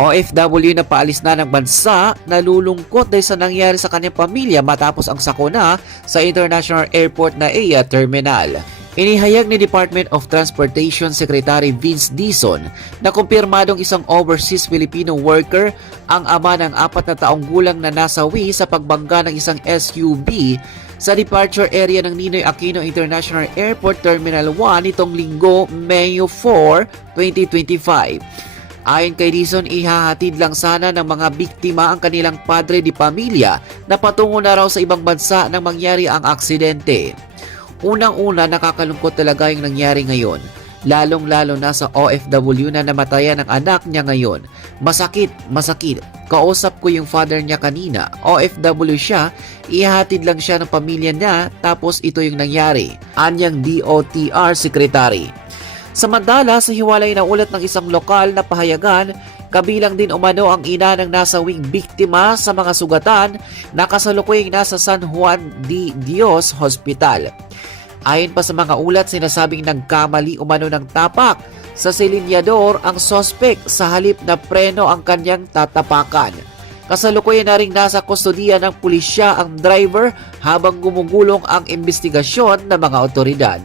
OFW na paalis na ng bansa, nalulungkot dahil sa nangyari sa kanyang pamilya matapos ang sakuna sa International Airport na AIA Terminal. Inihayag ni Department of Transportation Secretary Vince Dizon na kumpirmadong isang overseas Filipino worker ang ama ng 4 na taong gulang na nasawi sa pagbangga ng isang SUV sa departure area ng Ninoy Aquino International Airport Terminal 1 nitong linggo, Mayo 4, 2025. Ayon kay Dizon, ihahatid lang sana ng mga biktima ang kanilang padre di pamilya na patungo na raw sa ibang bansa nang mangyari ang aksidente. Unang-una, nakakalungkot talaga yung nangyari ngayon, lalong-lalo na sa OFW na namatayan ng anak niya ngayon. Masakit. Kausap ko yung father niya kanina, OFW siya, ihahatid lang siya ng pamilya niya, tapos ito yung nangyari. Anyang DOTR Secretary. Samantala, sa hiwalay na ulat ng isang lokal na pahayagan, kabilang din umano ang ina ng nasawing biktima sa mga sugatan na kasalukuyang nasa San Juan de Dios Hospital. Ayon pa sa mga ulat, sinasabing nagkamali umano ng tapak sa silinyador ang sospek sa halip na preno ang kanyang tatapakan. Kasalukuyan na ring nasa kustodiya ng pulisya ang driver habang gumugulong ang investigasyon ng mga otoridad.